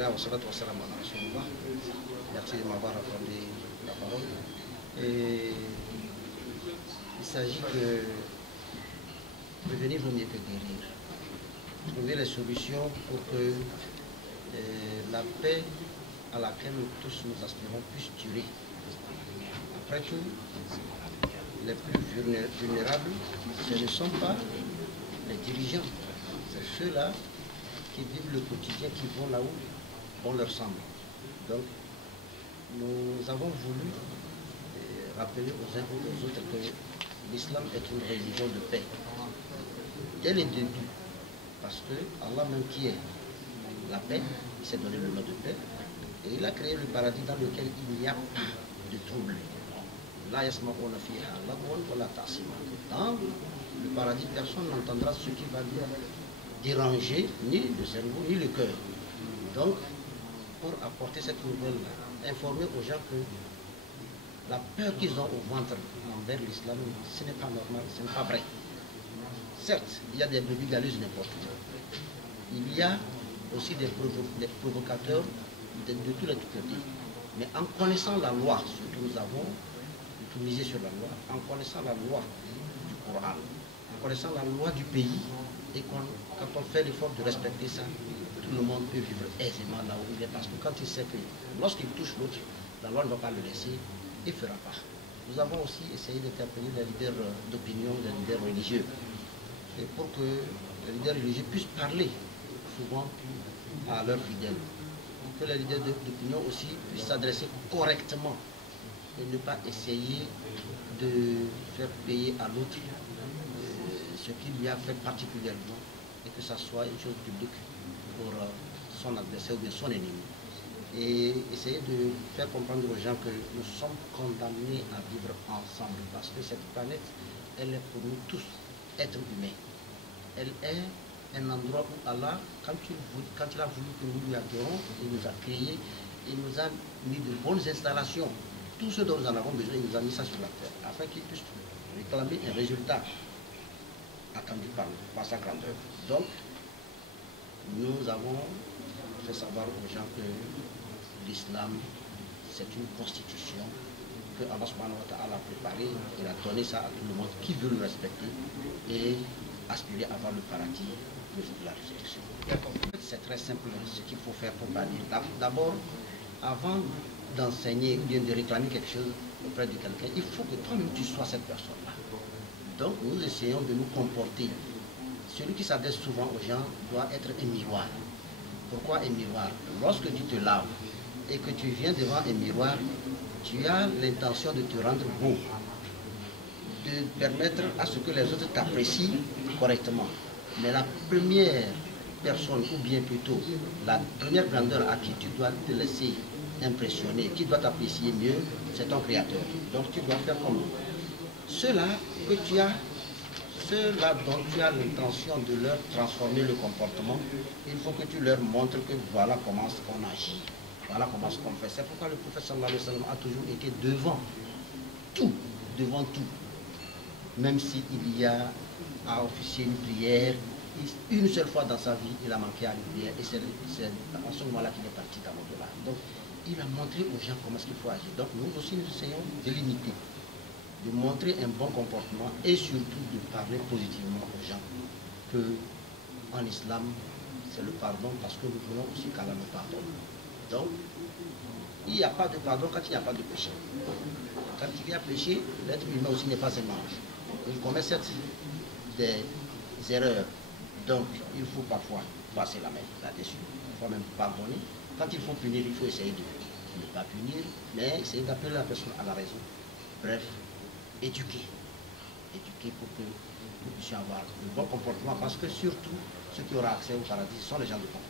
Alhamdulillah, wa salatu wa salam ala Rasulullah. Merci de m'avoir accordé la parole. Et il s'agit de prévenir vaut mieux que guérir. Trouver les solutions pour que la paix à laquelle nous tous nous aspirons puisse durer. Après tout, les plus vulnérables, ce ne sont pas les dirigeants, c'est ceux-là qui vivent le quotidien, qui vont là où on leur semble. Donc, nous avons voulu rappeler aux uns et aux autres que l'islam est une religion de paix. Dès le début, parce que Allah même qui est la paix, il s'est donné le nom de paix, et il a créé le paradis dans lequel il n'y a plus de troubles. Dans le paradis, personne n'entendra ce qui va lui déranger, ni le cerveau, ni le cœur. Donc, pour apporter cette nouvelle, informer aux gens que la peur qu'ils ont au ventre envers l'islam, ce n'est pas normal, ce n'est pas vrai. Certes, il y a des brebis galeuses n'importe où. Il y a aussi des provocateurs de tous les côtés. Mais en connaissant la loi, ce que nous avons tout misé sur la loi, en connaissant la loi du Coran, en connaissant la loi du pays, et quand on fait l'effort de respecter ça, tout le monde peut vivre aisément là où il est, parce que quand il sait que lorsqu'il touche l'autre, la loi ne va pas le laisser, il ne fera pas. Nous avons aussi essayé d'interpeller les leaders d'opinion, les leaders religieux, et pour que les leaders religieux puissent parler souvent à leurs fidèles, que les leaders d'opinion aussi puissent s'adresser correctement et ne pas essayer de faire payer à l'autre ce qu'il lui a fait particulièrement, et que ça soit une chose publique pour son adversaire ou bien son ennemi. Et essayer de faire comprendre aux gens que nous sommes condamnés à vivre ensemble, parce que cette planète, elle est pour nous tous êtres humains. Elle est un endroit où Allah, quand il a voulu que nous lui adorons, il nous a créés, il nous a mis de bonnes installations. Tout ce dont nous en avons besoin, il nous a mis ça sur la terre, afin qu'il puisse réclamer un résultat attendu par sa grandeur. Donc, nous avons fait savoir aux gens que l'islam, c'est une constitution que Allah subhanahu wa ta'ala a préparée. Il a donné ça à tout le monde qui veut le respecter et aspirer à avoir le paradis le jour de la résurrection. C'est très simple ce qu'il faut faire pour bannir. D'abord, avant d'enseigner ou bien de réclamer quelque chose auprès de quelqu'un, il faut que toi-même tu sois cette personne-là. Donc nous essayons de nous comporter. Celui qui s'adresse souvent aux gens doit être un miroir. Pourquoi un miroir? Lorsque tu te laves et que tu viens devant un miroir, tu as l'intention de te rendre beau, de permettre à ce que les autres t'apprécient correctement. Mais la première personne, ou bien plutôt la première grandeur à qui tu dois te laisser impressionner, qui doit t'apprécier mieux, c'est ton créateur. Donc tu dois faire comme ceux-là que tu as, ceux-là dont tu as l'intention de leur transformer le comportement, il faut que tu leur montres que voilà comment on agit, voilà comment on fait. C'est pourquoi le prophète sallallahu alayhi wa sallam a toujours été devant tout, même s'il y a à officier une prière, une seule fois dans sa vie, il a manqué à une prière, et c'est à ce moment-là qu'il est parti dans l'au-delà. Donc, il a montré aux gens comment il faut agir. Donc, nous aussi, nous essayons de l'imiter, de montrer un bon comportement et surtout de parler positivement aux gens que en islam, c'est le pardon, parce que nous voulons aussi qu'Allah nous pardonne. Donc, il n'y a pas de pardon quand il n'y a pas de péché. Quand il y a péché, l'être humain aussi n'est pas un ange. Il commet certes des erreurs, donc il faut parfois passer la main là-dessus. Il faut même pardonner. Quand il faut punir, il faut essayer de ne pas punir, mais essayer d'appeler la personne à la raison. Bref, éduquer pour que nous puissions avoir le bon comportement, parce que surtout, ceux qui auront accès au paradis sont les gens de bon.